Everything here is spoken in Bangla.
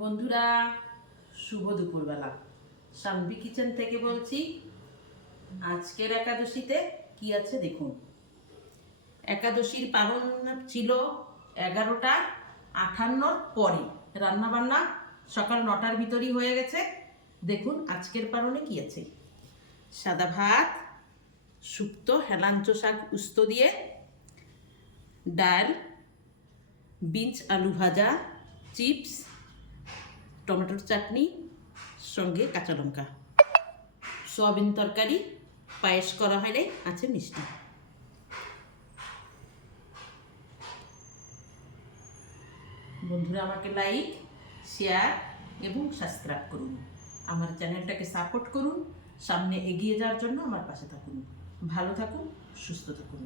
বন্ধুরা, শুভ দুপুরবেলা। শাম্পি কিচেন থেকে বলছি। আজকের একাদশীতে কি আছে দেখুন। একাদশীর পালন ছিল 11টা 58 পরে। রান্নাবান্না সকাল 9টার ভিতরই হয়ে গেছে। দেখুন আজকের পালনে কি আছে। সাদা ভাত, শুক্তো হেলাঞ্চ শাক উস্ত দিয়ে, ডাল, বিনস আলু ভাজা, চিপস, টমেটোর চাটনি, সঙ্গে কাঁচা লঙ্কা, সয়াবিন তরকারি, পায়েস করা হলে আছে মিষ্টি। বন্ধুরা, আমাকে লাইক, শেয়ার এবং সাবস্ক্রাইব করুন। আমার চ্যানেলটাকে সাপোর্ট করুন। সামনে এগিয়ে যাওয়ার জন্য আমার পাশে থাকুন। ভালো থাকুন, সুস্থ থাকুন।